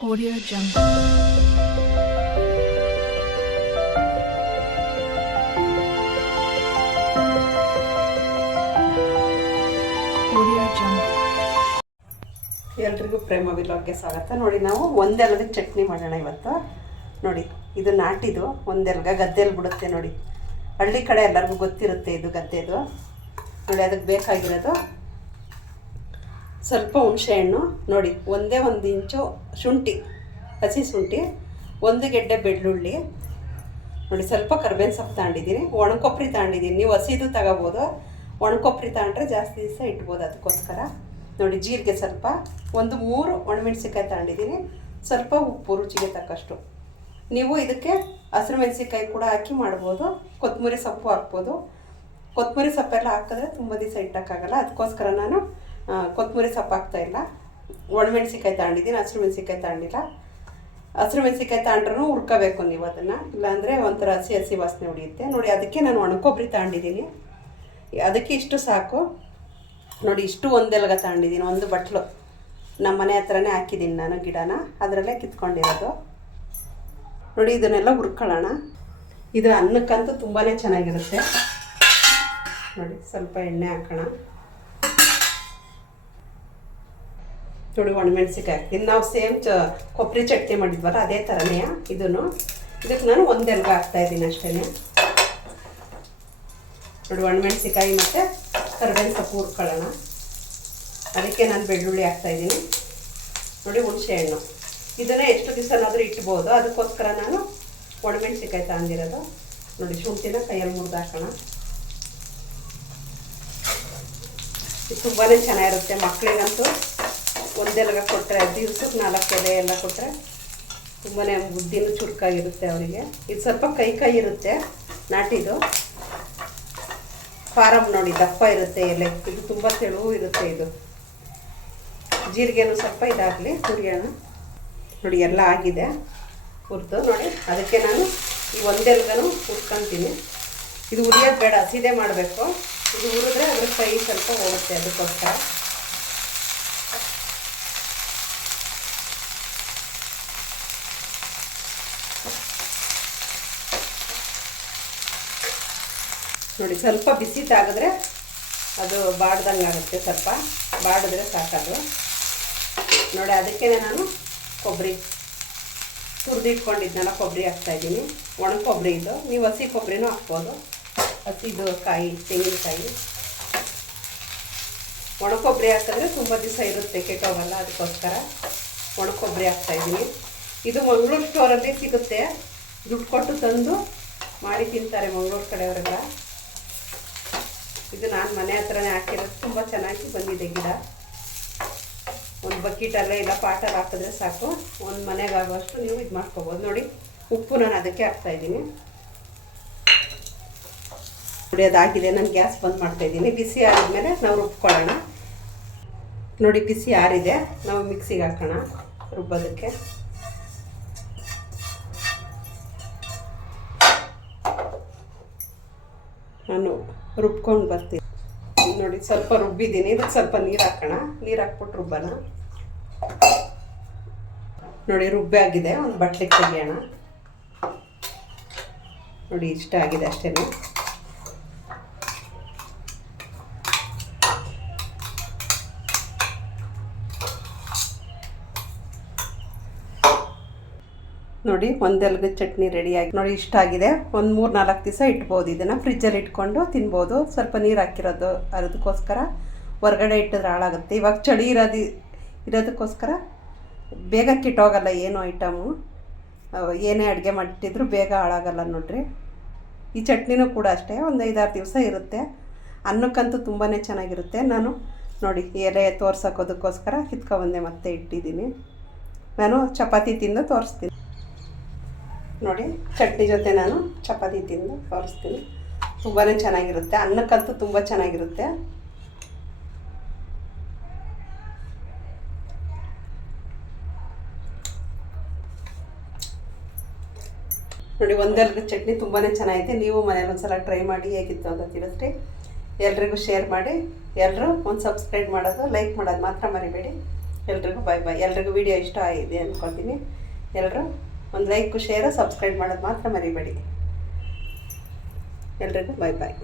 Audio Jungle. Audio Jungle. ಎಲ್ರಿಗೂ ಪ್ರೇಮ ವಿಲಾಗ್ಗೆ ಸ್ವಾಗತ. ನೋಡಿ, ನಾವು ಒಂದೆಲ್ಗ ಚಟ್ನಿ ಮಾಡೋಣ ಇವತ್ತು. ನೋಡಿ, ಇದು ನಾಟಿದು ಒಂದೆಲ್ಗ ಗದ್ದೆಯಲ್ಲಿ ಬಿಡುತ್ತೆ. ನೋಡಿ, ಹಳ್ಳಿ ಕಡೆ ಎಲ್ಲರಿಗೂ ಗೊತ್ತಿರುತ್ತೆ ಇದು ಗದ್ದೆದು. ನೋಡಿ, ಅದಕ್ಕೆ ಬೇಕಾಗಿರೋದು ಸ್ವಲ್ಪ ಹುಣಸೆ ಹಣ್ಣು, ನೋಡಿ ಒಂದೇ 1 ಇಂಚು ಶುಂಠಿ, ಹಸಿ ಶುಂಠಿ, 1 ಗೆಡ್ಡೆ ಬೆಳ್ಳುಳ್ಳಿ, ನೋಡಿ ಸ್ವಲ್ಪ ಕರ್ಬೇವಿನ ಸೊಪ್ಪು ತಗೊಂಡಿದ್ದೀನಿ, ಒಣಕೊಬ್ಬರಿ ತಗೊಂಡಿದ್ದೀನಿ. ನೀವು ಹಸಿದು ತಗೋಬೋದು, ಒಣಕೊಬ್ಬರಿ ತಗೊಂಡ್ರೆ ಜಾಸ್ತಿ ದಿವಸ ಇಟ್ಬೋದು, ಅದಕ್ಕೋಸ್ಕರ. ನೋಡಿ, ಜೀರಿಗೆ ಸ್ವಲ್ಪ, 3 ಒಣಮೆಣ್ಸಿಕಾಯಿ ತಗೊಂಡಿದ್ದೀನಿ, ಸ್ವಲ್ಪ ಉಪ್ಪು ರುಚಿಗೆ ತಕ್ಕಷ್ಟು. ನೀವು ಇದಕ್ಕೆ ಹಸಿರು ಮೆಣಸಿಕಾಯಿ ಕೂಡ ಹಾಕಿ ಮಾಡ್ಬೋದು, ಕೊತ್ತಂಬರಿ ಸೊಪ್ಪು ಹಾಕ್ಬೋದು. ಕೊತ್ತಂಬರಿ ಸೊಪ್ಪೆಲ್ಲ ಹಾಕಿದ್ರೆ ತುಂಬ ದಿವಸ ಇಟ್ಟಕ್ಕಾಗಲ್ಲ, ಅದಕ್ಕೋಸ್ಕರ ನಾನು ಕೊತ್ತಂಬರಿ ಸೊಪ್ಪು ಹಾಕ್ತಾಯಿಲ್ಲ. ಒಣಮೆಣ್ಸಿಕಾಯಿ ತಗೊಂಡಿದ್ದೀನಿ, ಹಸಿರು ಮೆಣಸಿಕಾಯಿ ತಗೊಂಡಿಲ್ಲ. ಹಸಿರು ಮೆಣಸಿಕಾಯಿ ತಗೊಂಡ್ರೂ ಹುರ್ಕೋಬೇಕು ನೀವು ಅದನ್ನು, ಇಲ್ಲಾಂದರೆ ಒಂಥರ ಹಸಿ ಹಸಿ ವಾಸನೆ ಹೊಡಿಯುತ್ತೆ. ನೋಡಿ, ಅದಕ್ಕೆ ನಾನು ಒಣಕೊಬ್ಬರಿ ತಗೊಂಡಿದ್ದೀನಿ, ಅದಕ್ಕೆ ಇಷ್ಟು ಸಾಕು. ನೋಡಿ, ಇಷ್ಟು ಒಂದೆಲ್ಗ ತಗೊಂಡಿದ್ದೀನಿ, 1 ಬಟ್ಲು. ನಮ್ಮ ಮನೆ ಹತ್ರನೇ ಹಾಕಿದ್ದೀನಿ ನಾನು ಗಿಡನ, ಅದರಲ್ಲೇ ಕಿತ್ಕೊಂಡಿರೋದು. ನೋಡಿ, ಇದನ್ನೆಲ್ಲ ಹುರ್ಕೊಳ್ಳೋಣ. ಇದು ಅನ್ನಕ್ಕಂತೂ ತುಂಬಾ ಚೆನ್ನಾಗಿರುತ್ತೆ. ನೋಡಿ, ಸ್ವಲ್ಪ ಎಣ್ಣೆ ಹಾಕೋಣ. ನೋಡಿ, ಒಣಮೆಣ್ಸಿಕಾಯಿ ಹಾಕ್ತೀನಿ. ನಾವು ಸೇಮ್ ಕೊಬ್ಬರಿ ಚಟ್ನಿ ಮಾಡಿದ್ವಲ್ಲ ಅದೇ ಥರನೇ ಇದನ್ನು. ಇದಕ್ಕೆ ನಾನು ಒಂದೆಲ್ಗ ಹಾಕ್ತಾಯಿದ್ದೀನಿ ಅಷ್ಟೇ. ನೋಡಿ, ಒಣಮೆಣ್ಸಿಕಾಯಿ ಮತ್ತು ಕರ್ಬೇವಿನ ಸೊಪ್ಪು ಹುರ್ಕೊಳ್ಳೋಣ. ಅದಕ್ಕೆ ನಾನು ಬೆಳ್ಳುಳ್ಳಿ ಹಾಕ್ತಾಯಿದ್ದೀನಿ. ನೋಡಿ, ಹುಣಸೆ ಹಣ್ಣು, ಇದನ್ನೇ ಎಷ್ಟು ದಿವಸನಾದರೂ ಇಟ್ಬೋದು, ಅದಕ್ಕೋಸ್ಕರ ನಾನು ಒಣಮೆಣ್ಸಿಕಾಯಿ ತಗೊಂಡಿರೋದು. ನೋಡಿ, ಶುಂಠಿನ ಕೈಯಲ್ಲಿ ಮುರಿದು ಹಾಕೋಣ. ಇದು ತುಂಬಾ ಚೆನ್ನಾಗಿರುತ್ತೆ. ಮಕ್ಕಳಿಗಂತೂ ಒಂದೆಲ್ಗ ಕೊಟ್ಟರೆ, ದಿವ್ಸಕ್ಕೆ 4 ಎಲೆ ಎಲ್ಲ ಕೊಟ್ಟರೆ ತುಂಬಾ ಬುದ್ಧಿನೂ ಚುರುಕಾಗಿರುತ್ತೆ ಅವರಿಗೆ. ಇದು ಸ್ವಲ್ಪ ಕೈ ಇರುತ್ತೆ ನಾಟಿದು. ಫಾರಮ್ ನೋಡಿ, ದಪ್ಪ ಇರುತ್ತೆ ಎಲೆ, ಇದು ತುಂಬ ತೆಳುವು ಇರುತ್ತೆ. ಇದು ಜೀರಿಗೆನೂ ಸ್ವಲ್ಪ ಇದಾಗಲಿ ಹುರಿಯೋಣ. ನೋಡಿ, ಎಲ್ಲ ಆಗಿದೆ ಹುರಿದು. ನೋಡಿ, ಅದಕ್ಕೆ ನಾನು ಈ ಒಂದೆಲ್ಗನೂ ಹುರ್ಕೊತೀನಿ. ಇದು ಹುರಿಯೋದು ಬೇಡ, ಹಸಿದೇ ಮಾಡಬೇಕು. ಇದು ಹುರಿದ್ರೆ ಅದ್ರ ಕೈ ಸ್ವಲ್ಪ ಹೋಗುತ್ತೆ, ಅದಕ್ಕೋಸ್ಕರ. ನೋಡಿ, ಸ್ವಲ್ಪ ಬಿಸಿ ತಾಗಿದ್ರೆ ಅದು ಬಾಡ್ದಂಗೆ ಆಗುತ್ತೆ, ಸ್ವಲ್ಪ ಬಾಡಿದ್ರೆ ಸಾಕದು. ನೋಡಿ, ಅದಕ್ಕೇ ನಾನು ಕೊಬ್ಬರಿ ತುರಿದಿಟ್ಕೊಂಡಿದ್ನಲ್ಲ, ಕೊಬ್ಬರಿ ಹಾಕ್ತಾಯಿದ್ದೀನಿ. ಒಣ ಕೊಬ್ಬರಿ ಇದು, ನೀವು ಹಸಿ ಕೊಬ್ಬರಿನೂ ಹಾಕ್ಬೋದು. ಹಸಿದು ಕಾಯಿ, ತೆಂಗಿನಕಾಯಿ. ಒಣ ಕೊಬ್ಬರಿ ಹಾಕಿದ್ರೆ ತುಂಬ ದಿವಸ ಇರುತ್ತೆ, ಕೆಟ್ಟೋಗಲ್ಲ, ಅದಕ್ಕೋಸ್ಕರ ಒಣ ಕೊಬ್ಬರಿ ಹಾಕ್ತಾಯಿದ್ದೀನಿ. ಇದು ಮಂಗಳೂರು ಸ್ಟೋರಲ್ಲಿ ಸಿಗುತ್ತೆ, ದುಡ್ಡು ಕೊಟ್ಟು ತಂದು ಮಾಡಿ ತಿಂತಾರೆ ಮಂಗಳೂರು ಕಡೆಯವರೆಲ್ಲ. ಇದು ನಾನು ಮನೆ ಹತ್ರನೇ ಹಾಕಿರೋದು, ತುಂಬ ಚೆನ್ನಾಗಿ ಬಂದಿದೆ ಗಿಡ. 1 ಬಕೆಟಲ್ಲೇ ಇಲ್ಲ ಪಾಟಲ್ಲಿ ಹಾಕಿದ್ರೆ ಸಾಕು, 1 ಮನೆಗಾಗುವಷ್ಟು ನೀವು ಇದು ಮಾಡ್ಕೋಬೋದು. ನೋಡಿ, ಉಪ್ಪು ನಾನು ಅದಕ್ಕೆ ಹಾಕ್ತಾಯಿದ್ದೀನಿ. ನೋಡಿ, ಅದಾಗಿದೆ. ನಾನು ಗ್ಯಾಸ್ ಬಂದ್ ಮಾಡ್ತಾಯಿದ್ದೀನಿ. ಬಿಸಿ ಆದಮೇಲೆ ನಾವು ರುಬ್ಕೊಳ್ಳೋಣ. ನೋಡಿ, ಬಿಸಿ ಆರಿದೆ, ನಾವು ಮಿಕ್ಸಿಗೆ ಹಾಕೋಣ ರುಬ್ಬೋದಕ್ಕೆ. ನಾನು ರುಬ್ಕೊಂಡು ಬರ್ತೀನಿ. ನೋಡಿ, ಸ್ವಲ್ಪ ರುಬ್ಬಿದ್ದೀನಿ. ಇದಕ್ಕೆ ಸ್ವಲ್ಪ ನೀರು ಹಾಕೋಣ. ನೀರು ಹಾಕ್ಬಿಟ್ಟು ರುಬ್ಬೋಣ. ನೋಡಿ, ರುಬ್ಬೆ ಆಗಿದೆ, ಒಂದು ಬಟ್ಲಿಗೆ ತೆಗಿಯೋಣ. ನೋಡಿ, ಇಷ್ಟ ಆಗಿದೆ ಅಷ್ಟೇ. ನೋಡಿ, ಒಂದೆಲ್ಗ ಚಟ್ನಿ ರೆಡಿಯಾಗಿ. ನೋಡಿ, ಇಷ್ಟ ಆಗಿದೆ. ಒಂದು 3-4 ದಿವಸ ಇಟ್ಬೋದು. ಇದನ್ನು ಫ್ರಿಜ್ಜಲ್ಲಿ ಇಟ್ಕೊಂಡು ತಿನ್ಬೋದು. ಸ್ವಲ್ಪ ನೀರು ಹಾಕಿರೋದು, ಅದಕ್ಕೋಸ್ಕರ. ಹೊರಗಡೆ ಇಟ್ಟಿದ್ರೆ ಹಾಳಾಗುತ್ತೆ. ಇವಾಗ ಚಳಿ ಇರೋದಕ್ಕೋಸ್ಕರ ಬೇಗ ಕೆಟ್ಟೋಗಲ್ಲ ಏನು ಐಟಮು. ಏನೇ ಅಡುಗೆ ಮಾಡಿಟ್ಟಿದ್ರು ಬೇಗ ಹಾಳಾಗಲ್ಲ. ನೋಡ್ರಿ, ಈ ಚಟ್ನಿನೂ ಕೂಡ ಅಷ್ಟೇ, ಒಂದು 5-6 ದಿವಸ ಇರುತ್ತೆ. ಅನ್ನಕ್ಕಂತೂ ತುಂಬಾ ಚೆನ್ನಾಗಿರುತ್ತೆ. ನಾನು ನೋಡಿ ಎಲೆ ತೋರ್ಸೋಕೋದಕ್ಕೋಸ್ಕರ ಕಿತ್ಕೊಬಂದೆ, ಮತ್ತೆ ಇಟ್ಟಿದ್ದೀನಿ. ನಾನು ಚಪಾತಿ ತಿಂದು ತೋರಿಸ್ತೀನಿ. ನೋಡಿ, ಚಟ್ನಿ ಜೊತೆ ನಾನು ಚಪಾತಿ ತಿಂದು ತೋರಿಸ್ತೀನಿ. ತುಂಬಾ ಚೆನ್ನಾಗಿರುತ್ತೆ, ಅನ್ನಕ್ಕಂತೂ ತುಂಬ ಚೆನ್ನಾಗಿರುತ್ತೆ. ನೋಡಿ, ಒಂದೆಲ್ಗ ಚಟ್ನಿ ತುಂಬಾ ಚೆನ್ನಾಗಿದೆ. ನೀವು ಮನೇಲಿ ಒಂದ್ಸಲ ಟ್ರೈ ಮಾಡಿ ಹೇಗಿತ್ತು ಅಂತ ತಿಳಿಸ್ರಿ. ಎಲ್ರಿಗೂ ಶೇರ್ ಮಾಡಿ. ಎಲ್ಲರೂ ಒಂದು ಸಬ್ಸ್ಕ್ರೈಬ್ ಮಾಡೋದು, ಲೈಕ್ ಮಾಡೋದು ಮಾತ್ರ ಮರಿಬೇಡಿ. ಎಲ್ರಿಗೂ ಬಾಯ್ ಬಾಯ್. ಎಲ್ರಿಗೂ ವಿಡಿಯೋ ಇಷ್ಟ ಆಗಿದೆ ಅಂದ್ಕೊಳ್ತೀನಿ. ಎಲ್ಲರೂ ಒಂದು ಲೈಕ್ ಶೇರು ಸಬ್ಸ್ಕ್ರೈಬ್ ಮಾಡೋದು ಮಾತ್ರ ಮರಿಬೇಡಿ. ಎಲ್ರಿಗೂ ಬಾಯ್ ಬಾಯ್.